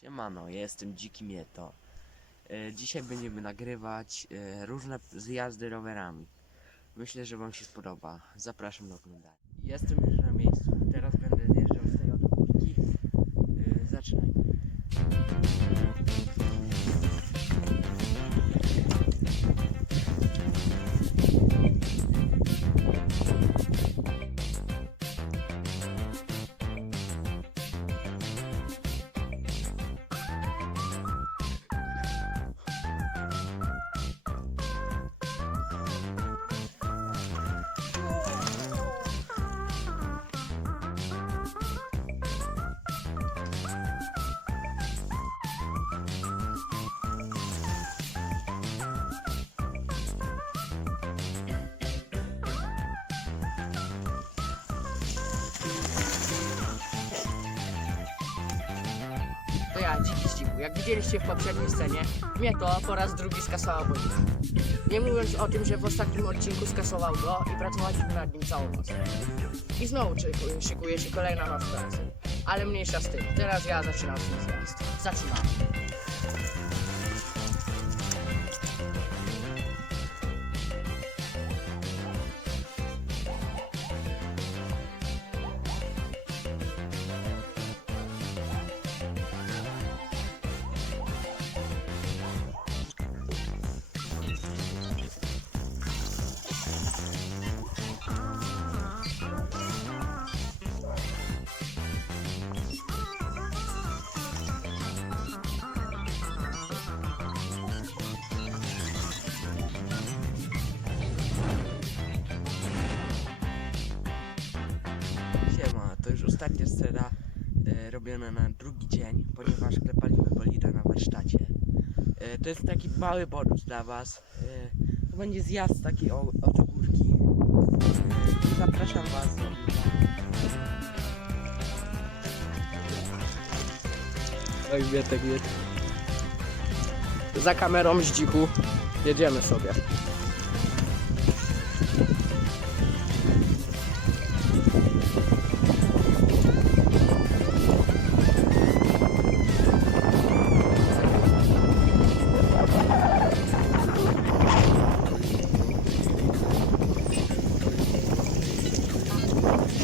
Siemano, ja jestem Dziki Mieto. E, Dzisiaj będziemy nagrywać e, różne zjazdy rowerami. Myślę, że Wam się spodoba. Zapraszam do oglądania. Jestem już na miejscu. Teraz będę Z. Jak widzieliście w poprzedniej scenie, mnie to po raz drugi skasował policja. Nie mówiąc o tym, że w ostatnim odcinku skasował go i pracowaliśmy nad nim całą noc. I znowu szyku- szykuje się kolejna noc pracy. Ale mniejsza z tym. Teraz ja zaczynam swój zjazd. Zaczynam. Już ostatnia scena e, robiona na drugi dzień, ponieważ klepaliśmy bolida na warsztacie. E, to jest taki mały bonus dla Was. E, to będzie zjazd taki o, o te górki. E, zapraszam Was do. Oj, Wietek, Wietek. Za kamerą z Dziku. Jedziemy sobie.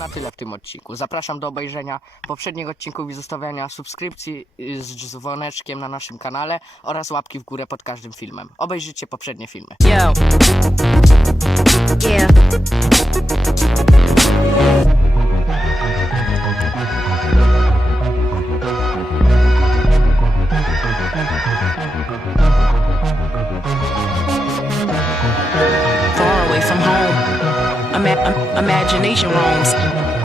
na tyle w tym odcinku. Zapraszam do obejrzenia poprzednich odcinków i zostawiania subskrypcji y, z dzwoneczkiem na naszym kanale oraz łapki w górę pod każdym filmem. Obejrzyjcie poprzednie filmy. Yo. Yeah. Imagination roams.